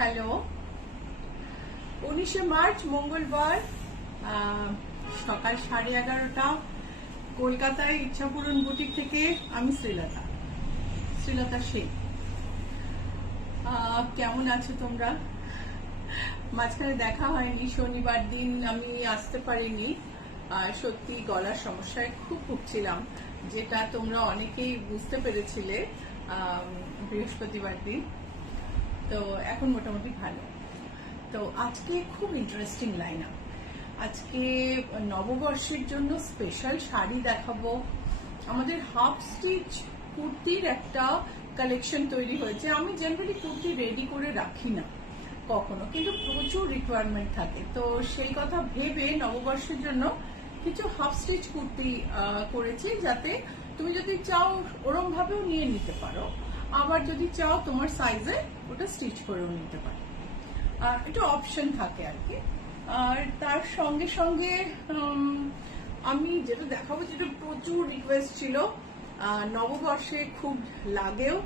Hello, 19শে March মঙ্গলবার সকাল 11:30 কলকাতায় ইচ্ছাপূরণ বুটিক থেকে আমি শ্রীলতা সেন। কেমন আছো তোমরা? মাঝখানে দেখা হয়নি, শনিবার দিন আমি আসতে পারিনি। সত্যি গলার সমস্যায় খুব ভুগছিলাম, যেটা তোমরা অনেকেই বুঝতে পেরেছিলে বৃহস্পতিবার দিন। তো এখন মোটামুটি ভালো। তো আজকে খুব ইন্টারেস্টিং লাইন আপ। আজকে নববর্ষের জন্য স্পেশাল শাড়ি দেখাবো। আমাদের হাফ স্টিচ কুর্তির একটা কালেকশন তৈরি হয়েছে। আমি জেনারেলি কুর্তি রেডি করে রাখি না কখনো, কিন্তু প্রচুর রিকোয়ারমেন্ট থাকে। তো সেই কথা ভেবে নববর্ষের জন্য কিছু হাফ স্টিচ কুর্তি করেছি, যাতে তুমি যদি চাও ওরম ভাবেও নিয়ে নিতে পারো, আবার যদি চাও তোমার সাইজে ওটা স্টিচ করেও নিতে পারো। একটু অপশন থাকে আর কি। আর তার সঙ্গে সঙ্গে আমি যেটা দেখাবো, যেটা প্রচুর রিকোয়েস্ট ছিল, নববর্ষে খুব লাগেও,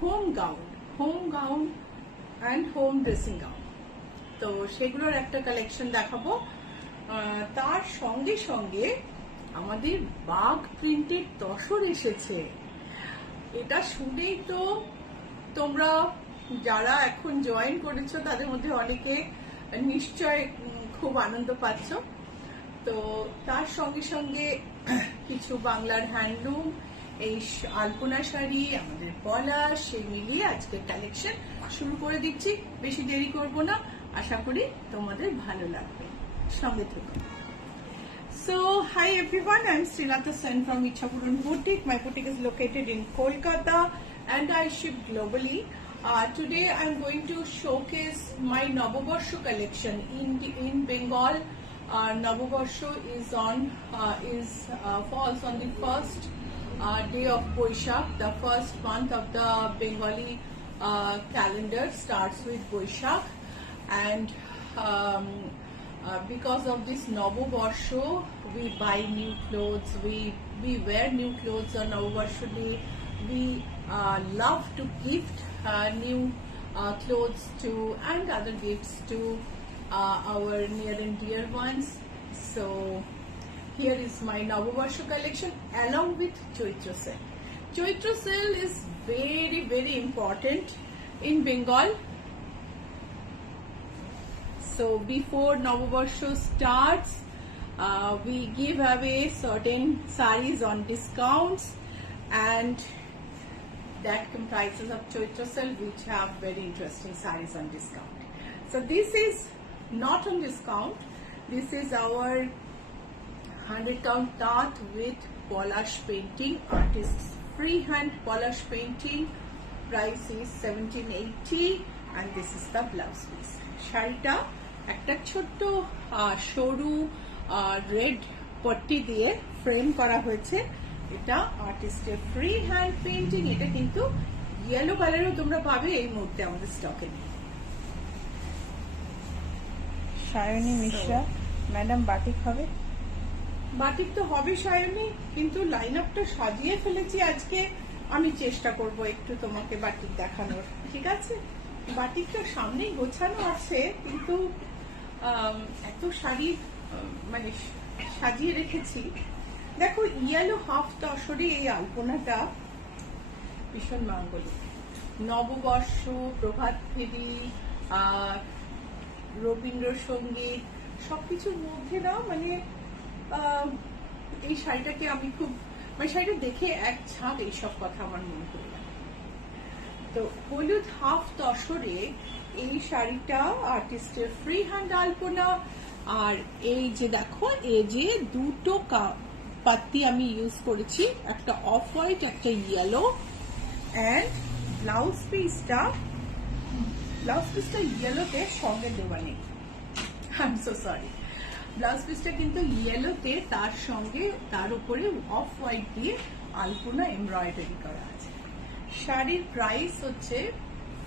home gown and home dressing gown. তো সেগুলোর একটা কালেকশন দেখাবো। তার সঙ্গে সঙ্গে আমাদের বাঘ প্রিন্টেড তসর এসেছে। এটা শুনেই তো তোমরা যারা এখন জয়েন করেছো তাদের মধ্যে অনেকে নিশ্চয় খুব আনন্দ পাচ্ছ। তো তার সঙ্গে সঙ্গে কিছু বাংলার হ্যান্ডলুম, এই আলপনা শাড়ি, আমাদের পলাশ, সেই মিলিয়ে আজকে কালেকশন শুরু করে দিচ্ছি। বেশি দেরি করব না, আশা করি তোমাদের ভালো লাগবে, সঙ্গে থেকো। So, hi everyone, I'm Srilata Sen from Ichhapuran Boutique. My boutique is located in Kolkata and I ship globally. Today I'm going to showcase my Novoborsho collection in Bengal. Novoborsho falls on the first day of Boishakh. The first month of the Bengali calendar starts with Boishakh, and because of this Novoborsho, we buy new clothes, we wear new clothes on Novoborsho day. We love to gift new clothes to and other gifts to our near and dear ones. So here is my Novoborsho collection along with Chaitra sale. Chaitra sale is very, very important in Bengal. So before Novoborsho starts, we give away certain saris on discounts, and that comprises of Chaitra sale, which have very interesting saris on discount. So this is not on discount. This is our 100 count Tat with polish painting, artist's freehand polish painting. Price is 1780, and this is the blouse piece. শাড়িটা একটা ছোট্ট সরু red পট্টি দিয়ে frame করা হয়েছে। এটা আর্টিস্টের free hand painting. এটা কিন্তু ইয়েলো কালারও তোমরা পাবে এই মুহূর্তে আমাদের স্টকে। সায়নী মিশ্রা ম্যাডাম বাটিক হবে? বাটিক তো হবে সায়নী, কিন্তু লাইন আপটা সাজিয়ে ফেলেছি আজকে। আমি চেষ্টা করব একটু তোমাকে বাটিক দেখানোর, ঠিক আছে? বাটিকটা সামনেই গোছানো আছে, কিন্তু এত শাড়ি মানে সাজিয়ে রেখেছি। দেখো, ইয়েলো হাফ তসরে এই আলপনাটা ভীষণ মাঙ্গলিক। নববর্ষ, প্রভাত ফেরি, রবীন্দ্রসঙ্গীত সবকিছুর মধ্যে না, মানে এই শাড়িটাকে আমি খুব, মানে শাড়িটা দেখে এক ছাপ এইসব কথা আমার মনে পড়ে গেল। তো হলুদ হাফ তসরে এই শাড়িটা আর্টিস্টের ফ্রি হ্যান্ড আলপনা। আর এই যে দেখো, এই যে দুটো পাত্তি আমি ইউজ করেছি, একটা অফ হোয়াইট, একটা ইয়েলো। অ্যান্ড ব্লাউজ পিসটা ইয়েলোতে সঙ্গে দেওয়া নেই, I am so sorry. Blouse পিসটা কিন্তু ইয়েলোতে, তার সঙ্গে তার উপরে অফ হোয়াইট দিয়ে আলপনা এমব্রয়ডারি করা আছে। শাড়ির প্রাইস হচ্ছে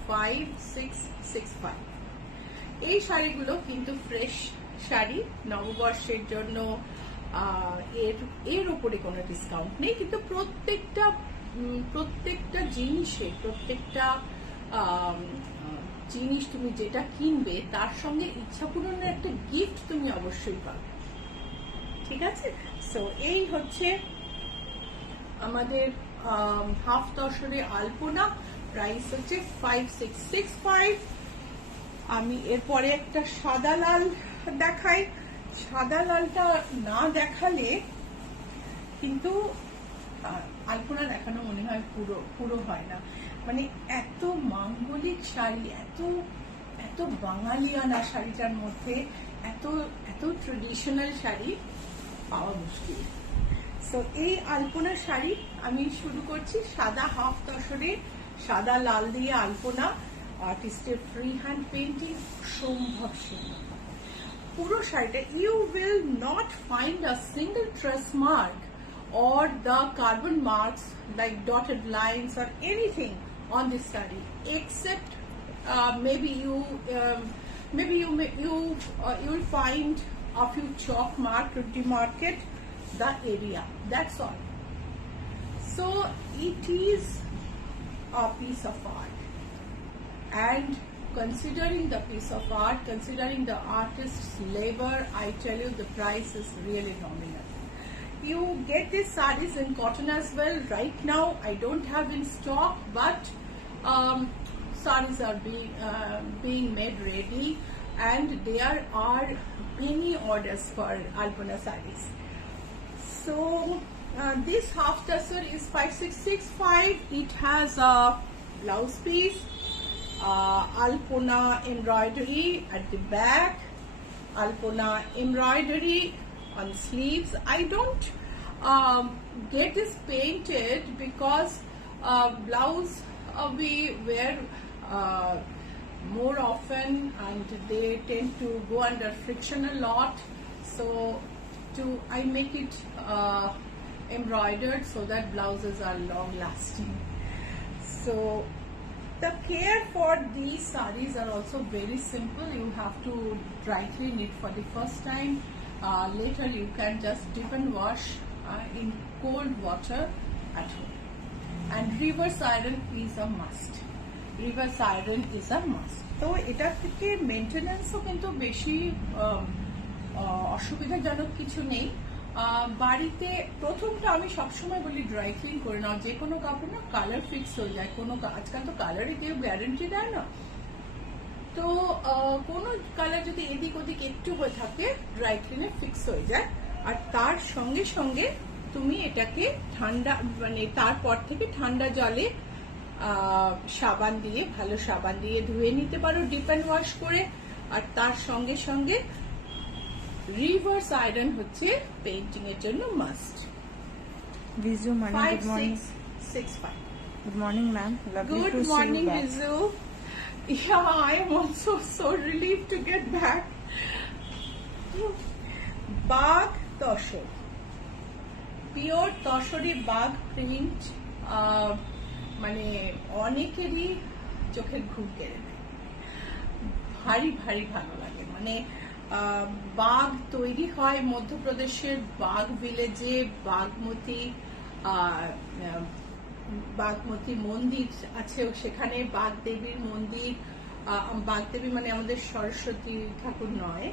5665। এই শাড়িগুলো কিন্তু ফ্রেশ শাড়ি, নববর্ষের জন্য এর উপরে কোনো ডিসকাউন্ট নেই, কিন্তু প্রত্যেকটা জিনিসে, প্রত্যেকটা জিনিস তুমি যেটা কিনবে তার সঙ্গে ইচ্ছা পূরণের একটা গিফট তুমি অবশ্যই পাবে। ঠিক আছে, সো এই হচ্ছে আমাদের হাফ তসরে আলপনা, প্রাইস হচ্ছে 5665। আমি এরপরে একটা সাদা লাল দেখাই। সাদা লালটা না দেখালে কিন্তু আলপনা দেখানো মনে হয় পুরো হয় না। মানে এত মাঙ্গলিক শাড়ি, এত এত বাঙালিয়ানা শাড়িটার মধ্যে এত এত ট্রেডিশনাল শাড়ি পাওয়া মুশকিল। তো এই আলপনা শাড়ি আমি শুরু করছি সাদা হাফ তসরে সাদা লাল দিয়ে আলপনা, আর্টিস্টের ফ্রি হ্যান্ড পেন্টিং, সম্ভব সুন্দর। পুরো শাড়িটা you will not find a single trace mark or the carbon marks like dotted lines or anything on this saree, except maybe you'll find a few chalk mark to demarcate the area. That's all. So it is a piece of art, and considering the piece of art, considering the artist's labor, I tell you the price is really nominal. You get these sarees in cotton as well. Right now I don't have in stock, but sarees are being made ready, and there are many orders for alpana sarees. So this half tussar is 5665. It has a blouse piece, alpana embroidery at the back, alpana embroidery on sleeves. I don't get this painted because blouse we wear more often, and they tend to go under friction a lot. So I make it embroidered so that blouses are long lasting. So the care for these sarees are also very simple. You have to dry clean it for the first time. Later you can just dip and wash in cold water at home. And reverse iron is a must. Reverse iron is a must. তো এটা থেকে মেইনটেনেন্সও কিন্তু বেশি অসুবিধাজনক কিছু নেই। বাড়িতে প্রথমটা আমি সবসময় বলি ড্রাই ক্লিন করে নাও। যে কোনো কাপড় না কালার ফিক্স হয়ে যায়, কোনো আজকাল তো কালারে কেউ গ্যারান্টি দেয় না। তো কোনো কালার যদি এদিক ওদিক একটু হয়ে থাকে ড্রাই ক্লিনে ফিক্স হয়ে যায়। আর তার সঙ্গে সঙ্গে তুমি এটাকে ঠান্ডা মানে তারপর থেকে ঠান্ডা জলে সাবান দিয়ে ভালো সাবান দিয়ে ধুয়ে নিতে পারো ডিপ অ্যান্ড ওয়াশ করে। আর তার সঙ্গে সঙ্গে রিভার্স আয়রন হচ্ছে পেইন্টিং এর জন্য must. Vizu, morning. Good morning. 5665. Good morning, ma'am. Lovely Good to morning, see you back. Vizu. Yeah, I am also so relieved to get back. Bag Toshor. Pure Toshori bag print. মানে অনেকেরই চোখের ঘুম কেড়ে নেয়, ভারী ভারী ভালো লাগে। মানে বাগ তৈরি হয় মধ্যপ্রদেশের বাগ ভিলেজে। বাগমতী মন্দির আছে, সেখানে বাগদেবীর মন্দির। বাগদেবী মানে আমাদের সরস্বতী ঠাকুর নয়।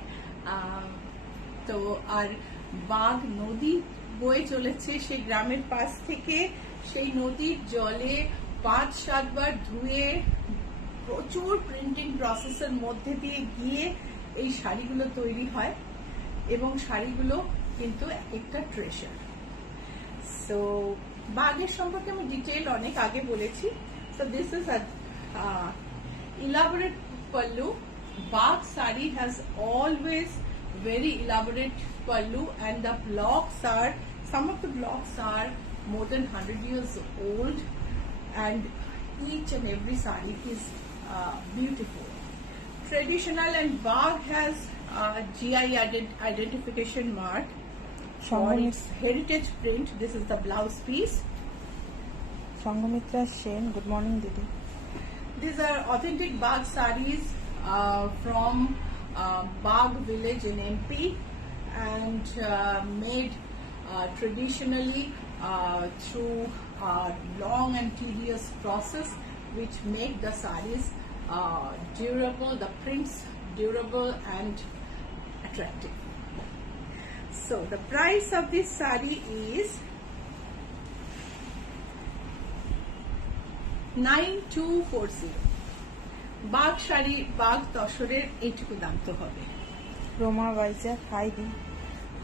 তো আর বাগ নদী বয়ে চলেছে সেই গ্রামের পাশ থেকে। সেই নদীর জলে 5-7 বার ধুয়ে প্রচুর প্রিন্টিং প্রসেসের মধ্যে দিয়ে গিয়ে এই শাড়িগুলো তৈরি হয়, এবং শাড়িগুলো কিন্তু একটা ট্রেজার। সো বাগের সম্পর্কে আমি ডিটেইল অনেক আগে বলেছি। So this is elaborate pallu. Bag sari has always very elaborate pallu, and the blocks are, some of the blocks are more than 100 years old, and each and every sari is beautiful, traditional, and Bag has GI identification mark for its heritage print. This is the blouse piece. Sanghamitra Sen, good morning, Didi. These are authentic Bag saris from Bag village in MP, and made traditionally through a long and tedious process, which make the saris durable, the prints durable and attractive. So the price of this sari is 9240. Bagh sari, Bagh তসরের এইটুকু দাম তো হবে। Roma Vizag, hi দি।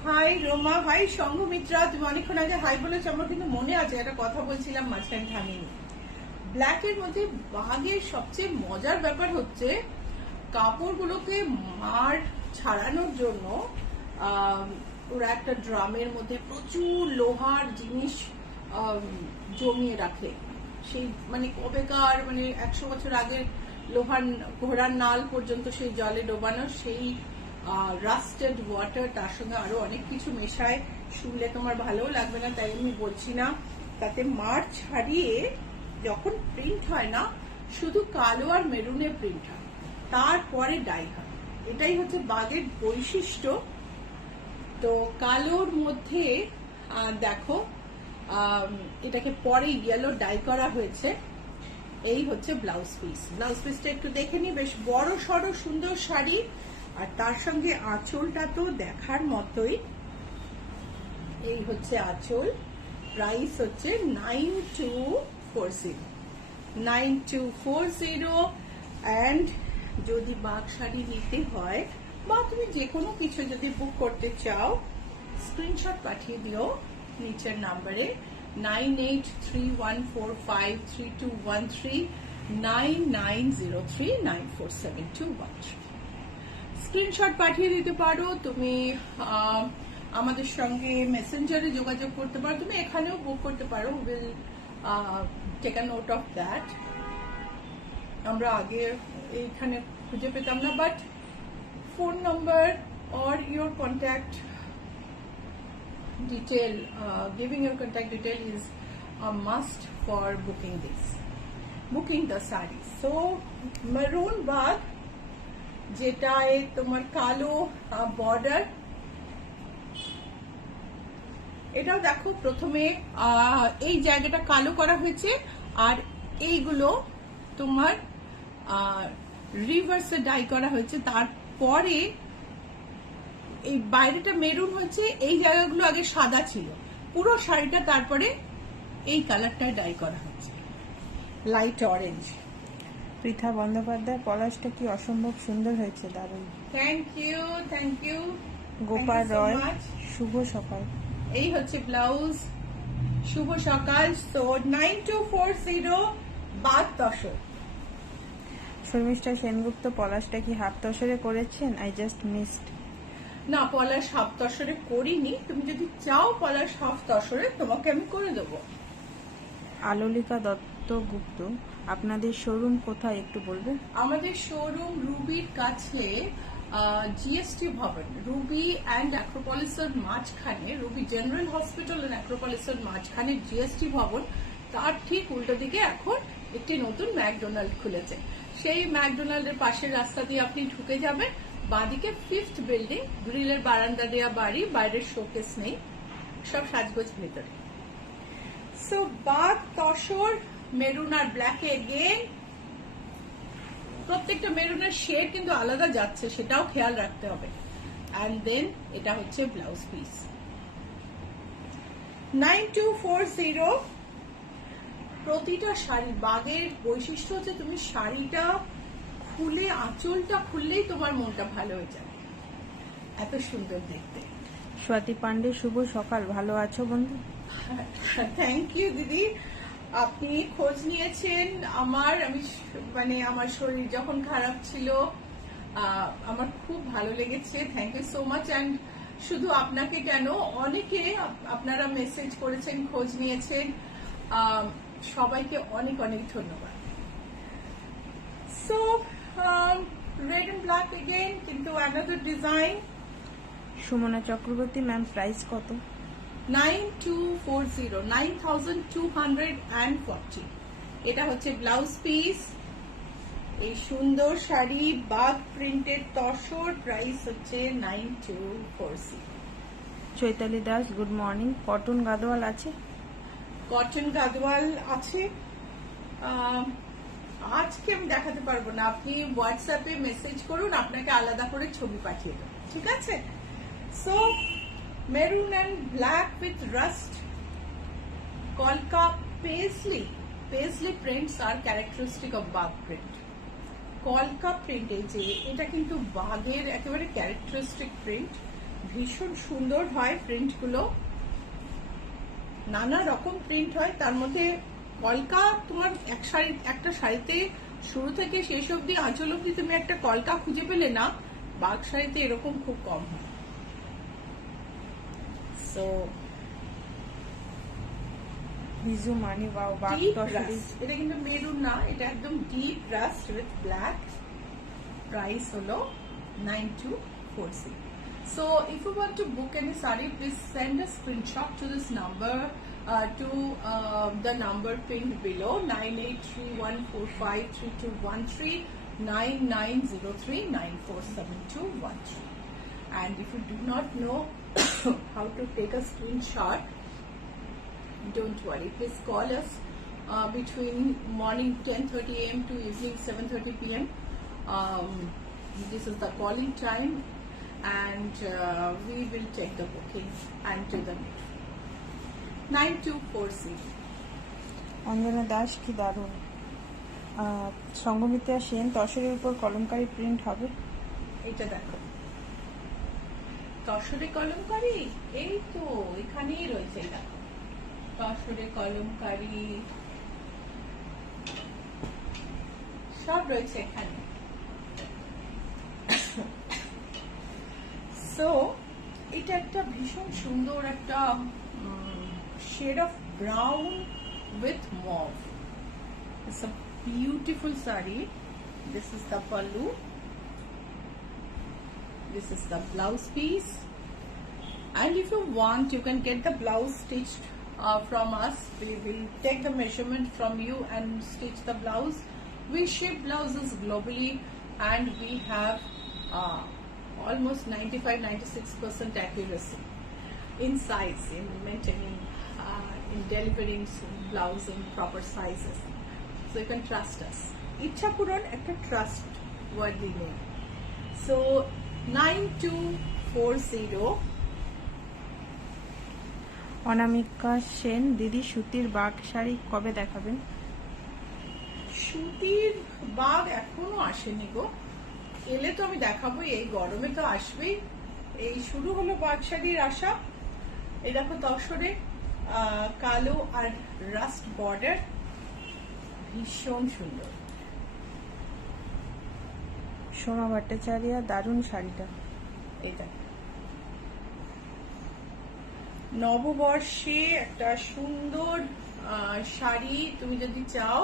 Hi Roma, hi Sanghamitra, তুমি অনেকক্ষণ আগে high বলেছো, আমার কিন্তু মনে আছে একটা কথা বলছিলাম মাঝখানে থামিনি। ব্ল্যাকের মধ্যে বাগের সবচেয়ে মজার ব্যাপার হচ্ছে কাপড়গুলোকে মার ছাড়ানোর জন্য ওরা একটা ড্রামের মধ্যে প্রচুর লোহার জিনিস জমিয়ে রাখে। সেই মানে কবেকার, মানে 100 বছর আগের লোহার ঘোড়ার নাল পর্যন্ত সেই জলে ডোবানো, সেই রাস্টেড ওয়াটার, তার সঙ্গে আরো অনেক কিছু মেশায়। শুনলে তোমার ভালোও লাগবে না, তাই আমি বলছি না। তাতে মার ছাড়িয়ে যখন প্রিন্ট হয় না, শুধু কালো আর মেরুনে প্রিন্ট হয়, তারপরে ডাই হয়। এটাই হচ্ছে বাগের বৈশিষ্ট্য। তো কালোর মধ্যে দেখো এটাকে পরে ইয়েলো ডাই করা হয়েছে। এই হচ্ছে ব্লাউজ পিস। ব্লাউজ পিসটা একটু দেখে নি, বেশ বড় সড়ো সুন্দর শাড়ি, আর তার সঙ্গে আঁচলটা তো দেখার মতোই। এই হচ্ছে আঁচল। প্রাইস হচ্ছে 9240 অ্যান্ড যদি বাগ শাড়ি নিতে হয় বা তুমি যে কোনো কিছু যদি বুক করতে চাও, স্ক্রিনশট পাঠিয়ে দিও নিচের নাম্বারে 9831453213 9903947213। স্ক্রিনশট পাঠিয়ে দিতে পারো। তুমি আমাদের সঙ্গে মেসেঞ্জারে যোগাযোগ করতে পারো, তুমি এখানেও বুক করতে পারো। Will take a note of that. আমরা আগে এইখানে খুঁজে পেতাম না, but phone number or your contact detail, giving your contact detail is a must for booking the saree. So maroon bag, যেটায় তোমার কালো বর্ডার, এটাও দেখো প্রথমে এই জায়গাটা কালো করা হয়েছে, আর এইগুলো তোমার রিভার্সে ডাই করা হয়েছে। তারপরে এই বাইরেটা মেরুন হচ্ছে, এই জায়গাগুলো আগে সাদা ছিল। পুরো শাড়িটা তারপরে এই কালারটা ডাই করা হচ্ছে, লাইট অরেঞ্জ। পৃথা বন্দ্যোপাধ্যায়, পলাশটা কি অসম্ভব সুন্দর হয়েছে, দারুণ। Thank you. গোপাল রয়, শুভ সকাল। এই হচ্ছে ব্লাউজ। শুভ সকাল। সো 9240 বাগ তসর। শর্মিষ্ঠা সেনগুপ্ত, পলাশটা কি হাফ তসরে করেছেন? I just missed. না, পলাশ হাফ তসরে করিনি। তুমি যদি চাও পলাশ হাফ তসরে, তোমাকে আমি করে দেবো। আলোলিকা দত্তগুপ্ত, আপনাদের শোরুম কোথায় একটু বলবে? আমাদের শোরুম রুবির কাছে, জিএসটি ভবন, রুবি অ্যান্ড অ্যাক্রোপলিসের মাঝখানে, রুবি জেনারেল হসপিটাল অ্যান্ড অ্যাক্রোপলিসের মাঝখানে জিএসটি ভবন। তার ঠিক উল্টো দিকে এখন একটি নতুন ম্যাকডোনাল্ড খুলেছে। সেই ম্যাকডোনাল্ডের পাশের রাস্তা দিয়ে আপনি ঢুকে যাবেন, বাঁদিকে 5th বিল্ডিং, গ্রিলের বারান্দা দেওয়া বাড়ি, বাইরের শোকেস নেই, সব সাজগোজ ভেতরে। সো বাগ তসর মেরুন আর ব্ল্যাকে এগেন। প্রত্যেকটা মেরুনের শেড কিন্তু আলাদা যাচ্ছে, সেটাও খেয়াল রাখতে হবে। অ্যান্ড দেন এটা হচ্ছে ব্লাউজ পিস। 9240। প্রতিটা শাড়ি, বাগের বৈশিষ্ট্য হচ্ছে তুমি শাড়িটা খুলে, আঁচলটা খুললেই তোমার মনটা ভালো হয়ে যাবে, এত সুন্দর দেখতে। স্বাতি পান্ডে, শুভ সকাল, ভালো আছো বন্ধু? থ্যাংক ইউ দিদি, আপনি খোঁজ নিয়েছেন আমার শরীর যখন খারাপ ছিল, আমার খুব ভালো লেগেছে। Thank you so much. And শুধু আপনাকে কেন, অনেকে আপনারা মেসেজ করেছেন, খোঁজ নিয়েছেন, সবাইকে অনেক অনেক ধন্যবাদ। So red and black again, কিন্তু another design. Sumana Chakraborty, ma'am price কত? 9240, 9240। এটা হচ্ছে ব্লাউজ পিস। এই সুন্দর শাড়ি, বাগ প্রিন্টেড তসর, প্রাইস হচ্ছে 9240। Chaitali Das, good morning. Cotton Gadwal আছে? কটন গাদওয়াল আছে। আজকে আমি দেখাতে পারবো না, আপনি হোয়াটসঅ্যাপে মেসেজ করুন, আপনাকে আলাদা করে ছবি পাঠিয়ে দেবো, ঠিক আছে? So maroon and black with rust কলকা paisley prints are characteristic of Bagh print. কলকা প্রিন্ট, এই যে এটা কিন্তু বাঘের একেবারে ক্যারেক্টারিস্টিক প্রিন্ট, ভীষণ সুন্দর হয় প্রিন্টগুলো, নানা রকম প্রিন্ট হয়, তার মধ্যে কলকা তোমার একটা শাড়িতে শুরু থেকে শেষ অব্দি আঁচল অব্দি তুমি একটা কলকা খুঁজে পেলে না, বাঘ শাড়িতে এরকম খুব কম হয়। সো বিজু মানি ওয়াও, বাঘ তসরি। এটা কিন্তু মেরুন না, এটা একদম deep rust with black. Price হলো 9240। So if you want to book any saree, please send a screenshot to this number, to the number pinned below, 9831453213, 9903947213. And if you do not know how to take a screenshot, don't worry, please call us between morning 10:30 a.m. to evening 7:30 p.m. This is the calling time, and we will take the booking and do the 9240. Anjana Das, কি দারুণ। সঙ্গমিত্রা সেন, তসরের উপর Kalamkari print হবে। এটা দেখো, তসরে কলমকারী, এই তো এখানেই রয়েছে, এটা তসরে কলমকারী সব রয়েছে এখানে। সো এটা একটা ভীষণ সুন্দর একটা shade of brown with mauve. It's a beautiful saree. This is the pallu. This is the blouse piece. And if you want, you can get the blouse stitched from us. We will take the measurement from you and stitch the blouse. We ship blouses globally, and we have almost 95-96% accuracy in size, in maintaining, in delivering blouse in proper sizes. So you can trust us. Ichhapuran ekta trustworthy name. So 9240. অনামিকা সেন, দিদি সুতির বাঘ শাড়ি কবে দেখাবেন? সুতির বাঘ এখনো আসেনি গো, এলে তো আমি দেখাবো, এই গরমে তো আসবেই। এই শুরু হলো বাঘ শাড়ির আসা। এই দেখো তসরে কালো আর রাস্ট বর্ডার, ভীষণ সুন্দর। সোমা ভট্টাচার্য, দারুণ শাড়িটা। এটা নববর্ষে একটা সুন্দর শাড়ি তুমি যদি চাও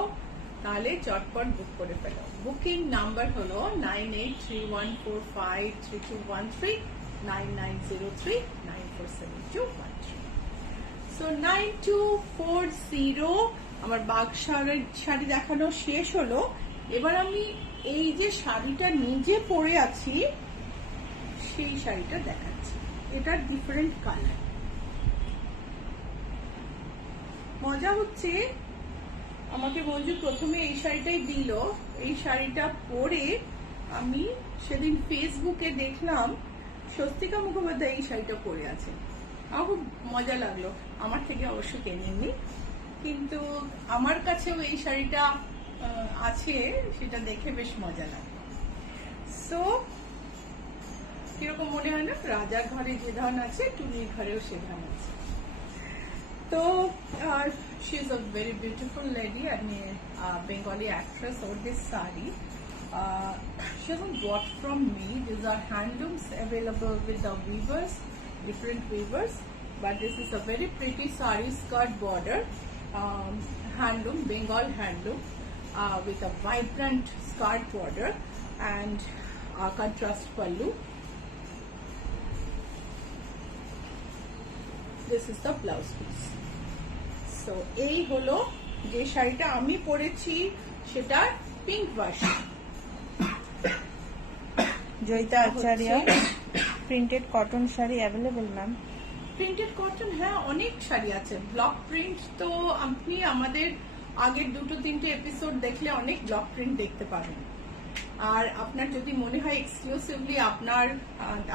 তাহলে চটপট বুক করে ফেলো। বুকিং নাম্বার হলো 9831453213, 9903947213। সো 9240। আমার বাঘ শাড়ি দেখানো শেষ হলো। এবার আমি এই যে শাড়িটা নিজে পরে আছি সেই শাড়িটা দেখাচ্ছি। এটা ডিফারেন্ট কালার। মজা হচ্ছে, আমাকে মঞ্জু প্রথমে এই শাড়িটাই দিল। এই শাড়িটা পরে আমি সেদিন ফেসবুকে দেখলাম স্বস্তিকা মুখোপাধ্যায় এই শাড়িটা পরে আছে। আমার খুব মজা লাগলো। আমার থেকে অবশ্য কেনেননি, কিন্তু আমার কাছেও এই শাড়িটা আছে, সেটা দেখে বেশ মজা লাগলো। সো কিরকম মনে হয় না, রাজার ঘরে যে ধান আছে টুনির ঘরেও সে ধান আছে। So she is a very beautiful lady and a Bengali actress or this sari. She hasn't bought from me. These are handlooms available with the weavers, different weavers. But this is a very pretty sari, skirt border, handloom, Bengal handloom, with a vibrant skirt border and contrast pallu. This is the blouse piece. So এই হলো যে শাড়িটা আমি পরেছি, সেটা pink version. Joyita Acharya, printed cotton sari available ma'am? Printed cotton, হ্যাঁ অনেক শাড়ি আছে। ব্লক প্রিন্ট তো আপনি আমাদের আগের 2-3টে এপিসোড দেখলে অনেক ব্লক প্রিন্ট দেখতে পাবেন। আর আপনার যদি মনে হয় এক্সক্লুসিভলি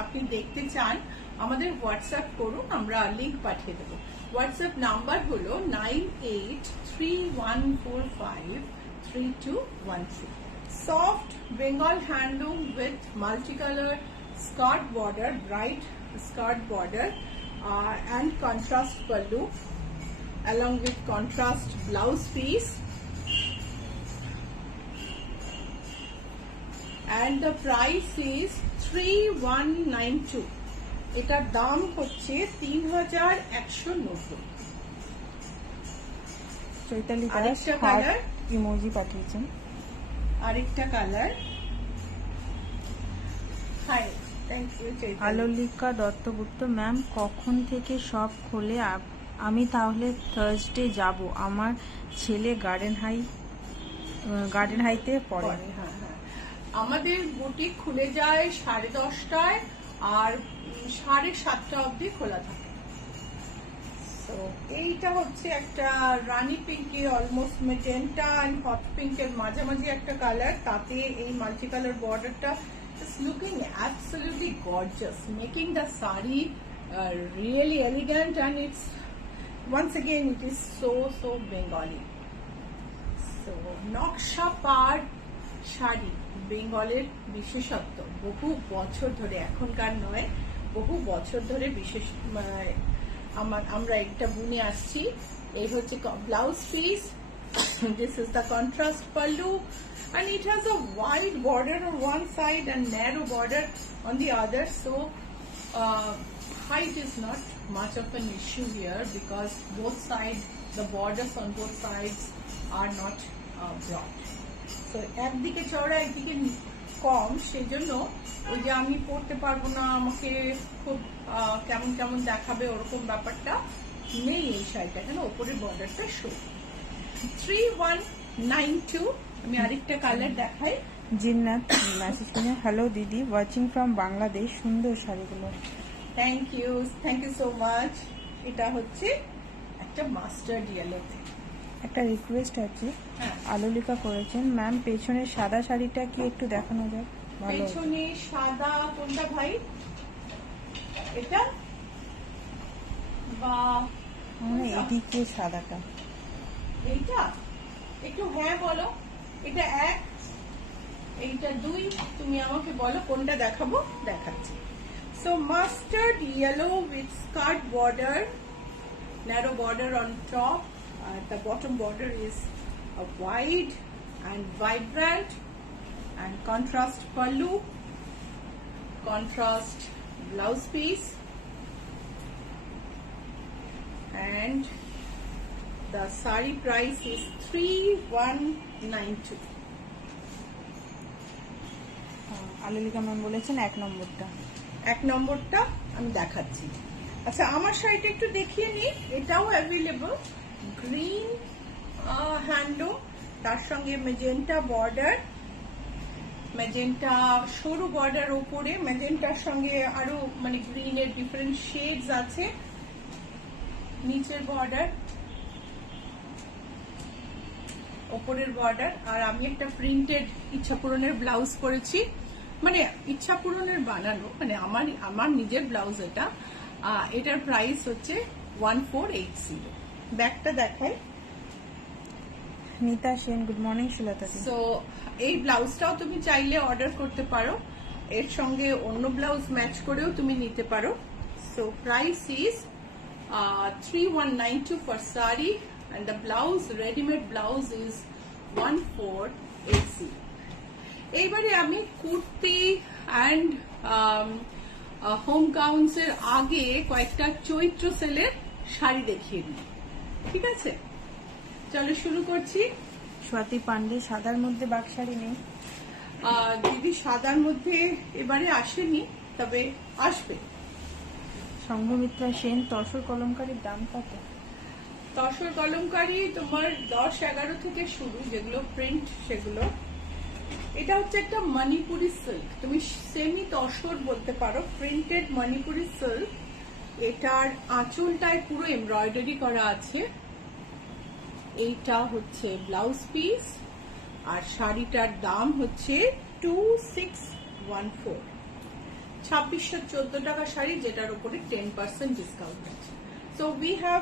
আপনি দেখতে চান, আমাদের হোয়াটসঅ্যাপ করুন, আমরা লিংক পাঠিয়ে দেবো। হোয়াটসঅ্যাপ নাম্বার হলো 9831453213। Soft Bengal handloom with multicolour skirt border, bright skirt border and contrast pallu along with contrast blouse piece, and the price is 3192. এটার দাম হচ্ছে 3190। চৈতালি আরেকটা কালার ইমোজি পাঠিয়েছেন। আরেকটা colour. Hi, thank you Chaitali. Alolika Dattagupta ma'am, কখন থেকে সব খোলে? আমি তাহলে থার্সডে যাব, আমার ছেলে গার্ডেন হাইতে পড়ে। হ্যাঁ হ্যাঁ, আমাদের বুটিক খুলে যায় 10:30টায় আর 7:30 অবধি খোলা থাকে। তো এইটা হচ্ছে একটা রানি পিঙ্কে, অলমোস্ট মেজেন্টা এন্ড হট পিঙ্কের মাঝামাঝি একটা কালার, তাতে এই মাল্টি কালার বর্ডারটা is looking absolutely gorgeous, making the sari really elegant, and it's once again it is so Bengali. So নকশা পাড় শাড়ি বেঙ্গলের বিশেষত্ব, বহু বছর ধরে, এখনকার নয়, বহু বছর ধরে বিশেষ আমরা একটা বুনে আসছি। এই হচ্ছে blouse piece, this is the contrast pallu, and it has a wide border on one side and narrow border on the other, so height is not much of an issue here because both sides, the borders on both sides are not broad. So একদিকে চওড়া একদিকে কম, সেই জন্য ওই যে আমি পড়তে পারবো না, আমাকে খুব কেমন কেমন দেখাবে ওরকম ব্যাপারটা নেই এই শাড়িটা, কেন ওপরের বর্ডারটা শো। 3192। আমি আরেকটা কালার দেখাই। জিন্নাত মেসেজ করে, হ্যালো দিদি, ওয়াচিং ফ্রম বাংলাদেশ, সুন্দর শাড়িগুলো। Thank you so much. এটা হচ্ছে একটা মাস্টার্ড ইয়েলোতে। একটা রিকোয়েস্ট আছে, হ্যাঁ, আলোলিকা করেছেন, ম্যাম পেছনের সাদা শাড়িটা কি একটু দেখানো যায়? ভালো। পেছনে সাদা কোনটা ভাই? এটা বা এদিকে সাদাটা, এইটা একটু হ্যাঁ বলো। এটা 1, এইটা 2, তুমি আমাকে বলো কোনটা দেখাবো, দেখাচ্ছি। So mustard yellow with skirt border, narrow border on top, the bottom border is wide and vibrant, and contrast pallu, contrast blouse piece, and the sari price is 3192. Alolika ma'am বলেছেন 1 নম্বরটা। 1 নম্বরটা আমি দেখাচ্ছি। আচ্ছা, আমার শাড়িটা একটু দেখিয়ে নিই। এটাও অ্যাভেলেবল, গ্রিন হ্যান্ডলুম, তার সঙ্গে মেজেন্টা বর্ডার, মেজেন্টা সরু বর্ডার ওপরে, মেজেন্টার সঙ্গে আরো মানে গ্রিনের ডিফারেন্ট শেডস আছে, নিচের বর্ডার, ওপরের বর্ডার। আর আমি একটা প্রিন্টেড ইচ্ছা পূরণের ব্লাউজ করেছি, মানে ইচ্ছা পূরণের বানানো, মানে আমার নিজের ব্লাউজ এটা। এটার প্রাইস হচ্ছে 1480। ব্যাগটা দেখাই। নিতা সেন, গুড মর্নিং সুলতা দি। সো এই ব্লাউজটাও তুমি চাইলে অর্ডার করতে পারো, এর সঙ্গে অন্য ব্লাউজ ম্যাচ করেও তুমি নিতে পারো। সো প্রাইস ইজ 3192 ফর সারি, and the blouse, ready-made blouse is 1480. এইবারে আমি কুর্তি অ্যান্ড হোম গাউন্স এর আগে কয়েকটা চৈত্র সেলের শাড়ি দেখিয়ে দিই, ঠিক আছে? চলো শুরু করছি। স্বাতি পান্ডে, সাদার মধ্যে বাগ শাড়ি নেই? দিদি সাদার মধ্যে এবারে আসেনি, তবে আসবে। সংঘমিত্রা সেন, তসর কলমকারীর দাম কত? তসর কলমকারী তোমার 10-11 থেকে শুরু, যেগুলো প্রিন্ট সেগুলো। এটা হচ্ছে একটা মণিপুরি সিল্ক, তুমি সেমি তসর বলতে পারো, প্রিন্টেড মণিপুরি সিল্ক। এটার আঁচলটায় পুরো এমব্রয়ডারি করা আছে, এইটা হচ্ছে ব্লাউজ পিস, আর শাড়িটার দাম হচ্ছে 2614, 2614 টাকা শাড়ি, যেটার উপরে 10% ডিসকাউন্ট আছে। So we have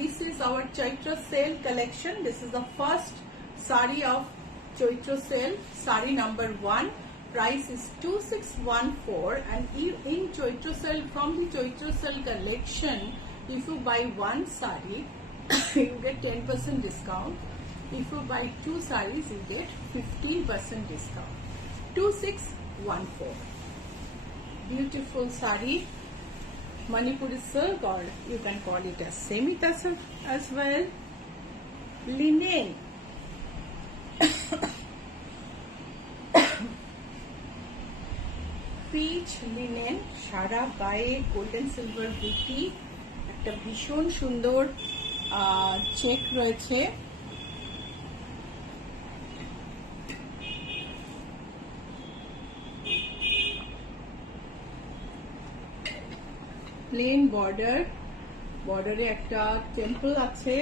this is our Chaitra sale collection. This is the first sari of Chaitra sale, sari number 1. Price is 2614, and in Chaitra sale, from the Chaitra sale collection, if you buy one sari you get 10% discount. If you buy 2 saris you get 15% discount. 2614, beautiful sari, Manipuri silk, or you can call it as semi tassel as well. Linen, peach linen, সারা গায়ে golden silver বুটি, একটা ভীষণ সুন্দর check রয়েছে। Plane border, বর্ডারে একটা temple আছে।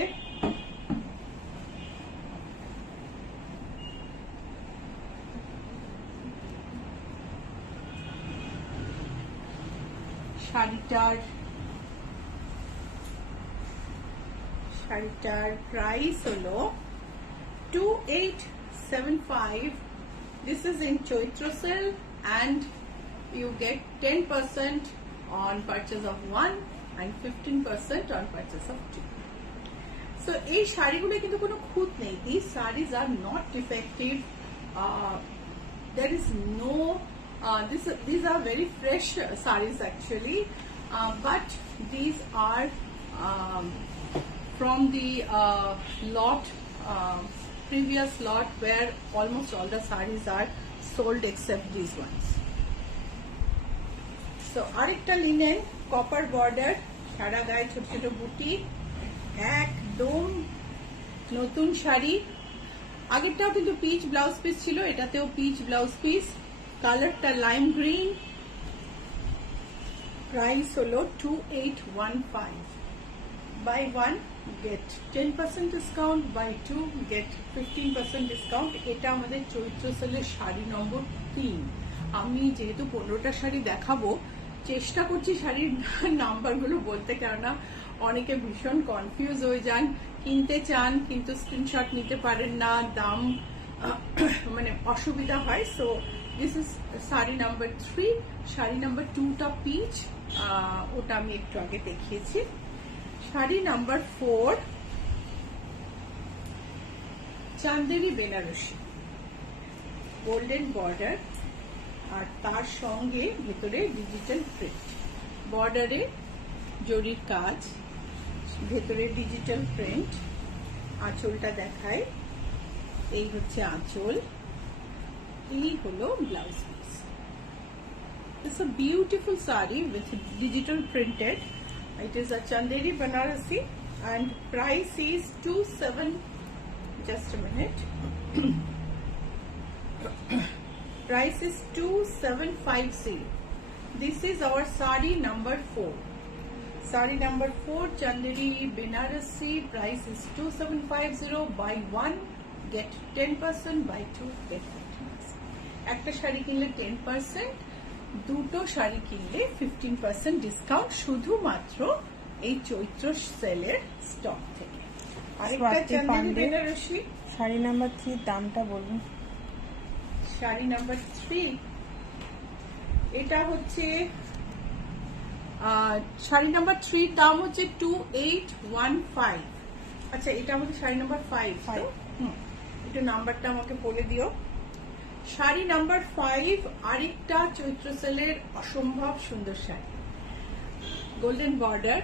শাড়িটার প্রাইস হলো 2875. This is in Chaitra sale, and you get 10% on purchase of 1 and 15% on purchase of 2. So এই শাড়িগুলো কিন্তু কোনো খুঁত নেই. These sarees are not defective. There is no these are very fresh sarees actually, but these are from the previous lot where almost all the sarees are sold except these ones. So আরেকটা linen, copper border, সারা গায়ে ছোট ছোট বুটি, একদম নতুন শাড়ি। আগেরটাও কিন্তু piece blouse piece ছিল, এটাতেও পিচ ব্লাউজ পিস, কালারটা লাইম গ্রিন। প্রাইস হলো 2815. Buy 1 get 10% discount, buy 2 get 15% discount. এটা আমাদের চৈত্র সেলের শাড়ি নম্বর 3। আমি যেহেতু 15টা শাড়ি দেখাবো, চেষ্টা করছি শাড়ির নাম্বারগুলো বলতে, কেননা অনেকে ভীষণ কনফিউজ হয়ে যান, কিনতে চান কিন্তু স্ক্রিনশট নিতে পারেন না, দাম মানে অসুবিধা হয়। So this is sari number 3। Sari number 2টা পিচ, ওটা আমি একটু আগে দেখিয়েছি। Sari number 4 Chanderi Banarasi, golden border, আর তার সঙ্গে ভেতরে ডিজিটাল প্রিন্ট, বর্ডারে জরির কাজ, ভেতরে ডিজিটাল প্রিন্ট। আঁচলটা দেখায়, এই হচ্ছে আঁচল, এই হলো blouse piece. It's a beautiful saree with digital printed. It is a Chanderi Banarasi, and price is 27. Just a minute. Price is 2750. This is our saree number 4. Saree number 4, Chanderi Banarasi. Price is 2750. Buy 1 get 10%. Buy 2 get 15%. একটা শাড়ি কিনলে 10%, দুটো শাড়ি কিনলে 15% discount, শুধুমাত্র এই চৈত্র সেলের stock থেকে। আরেকটা Chanderi Banarasi, sari number 3 দামটা বলুন। শাড়ি নাম্বার 3, এটা হচ্ছে শাড়ি নাম্বার 3 দাম হচ্ছে 2815। আচ্ছা, এটা আমাদের শাড়ি নাম্বার 5। একটু নাম্বারটা আমাকে বলে দিও। শাড়ি নাম্বার 5 আরেকটা চৈত্র সেলের অসম্ভব সুন্দর শাড়ি, গোল্ডেন বর্ডার,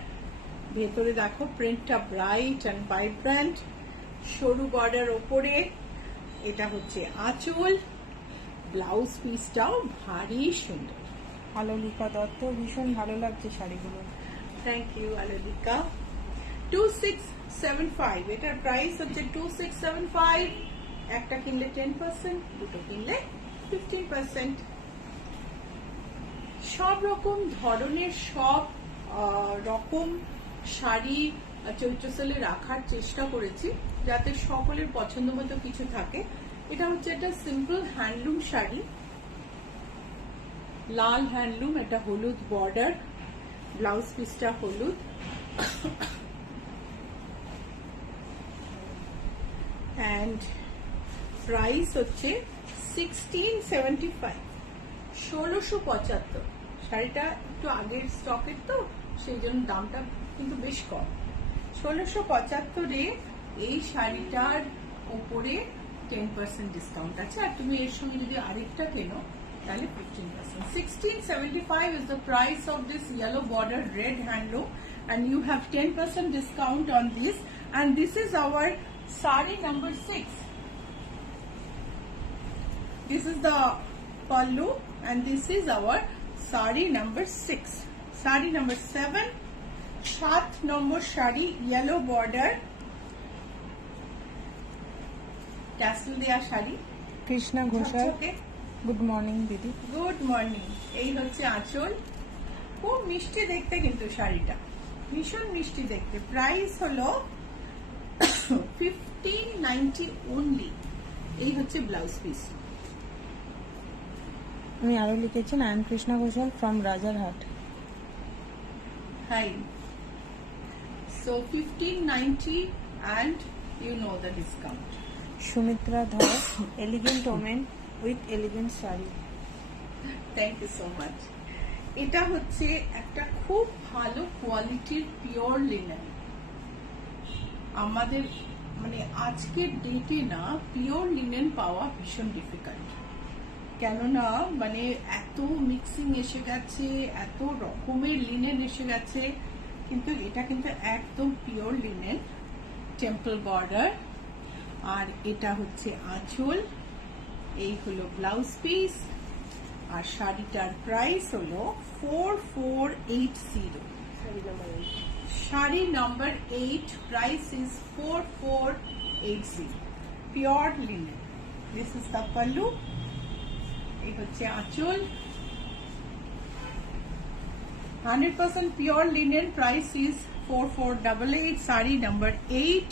ভেতরে দেখো প্রিন্টটা ব্রাইট অ্যান্ড ভাইব্রেন্ট, সরু বর্ডার ওপরে, এটা হচ্ছে আঁচল, ব্লাউজ পিসটাও ভারী সুন্দর। আলোলিকা দত্ত, ভীষণ ভালো লাগছে শাড়িগুলো। Thank you Alolika. 2675, এটার প্রাইস হচ্ছে 2675। একটা কিনলে 10%, দুটো কিনলে 15%। সব রকম ধরনের সব রকম শাড়ি চৈত্র সেলে রাখার চেষ্টা করেছি যাতে সকলের পছন্দ মতো কিছু থাকে। এটা হচ্ছে একটা সিম্পল হ্যান্ডলুম শাড়ি, লাল হ্যান্ডলুম, এটা হলুদ বর্ডার, ব্লাউজ পিসটা হলুদ, অ্যান্ড প্রাইস হচ্ছে 1675, 1675। শাড়িটা একটু আগের স্টকের তো সেই জন্য দামটা কিন্তু বেশ কম। 1675-এ এই শাড়িটার উপরে 10% ডিসকাউন্ট আছে, আর তুমি এর সঙ্গে যদি আরেকটা কেনো তাহলে 15%। 1675 is the price of this yellow border red handloom, and you have 10% discount on this, and this is our sari number 6. This is the pallu, and this is our sari number 6. Sari number 7, 7 number sari, yellow border, tassel দেয়া sari, Krishna Ghoshal. Good morning দিদি। Good morning. এই হচ্ছে আঁচল, খুব মিষ্টি দেখতে কিন্তু শাড়িটা, ভীষণ মিষ্টি দেখতে। প্রাইস হলো 1590 অনলি। এই হচ্ছে ব্লাউজ পিস। আমি আরো লিখেছেন I am Krishna Ghoshal from Rajarhat. Hi. So 1590 and you know the discount. Sumitra Dhar, elegant women with elegant sari. Thank you so much. এটা হচ্ছে একটা খুব ভালো কোয়ালিটির পিওর লিনেন। আমাদের মানে আজকের ডেটে না পিওর লিনেন পাওয়া ভীষণ ডিফিকাল্ট, কেননা মানে এত মিক্সিং এসে গেছে, এত রকমের লিনেন এসে গেছে, কিন্তু এটা কিন্তু একদম পিওর লিনেন, টেম্পল বর্ডার, আর এটা হচ্ছে আঁচল, এই হলো ব্লাউজ পিস, আর শাড়িটার প্রাইস হলো 4480। Sari number 8, price is 4480, pure linen. This is the pallu, এই হচ্ছে আঁচল, 100% pure linen, price is 4488। Sari number 8,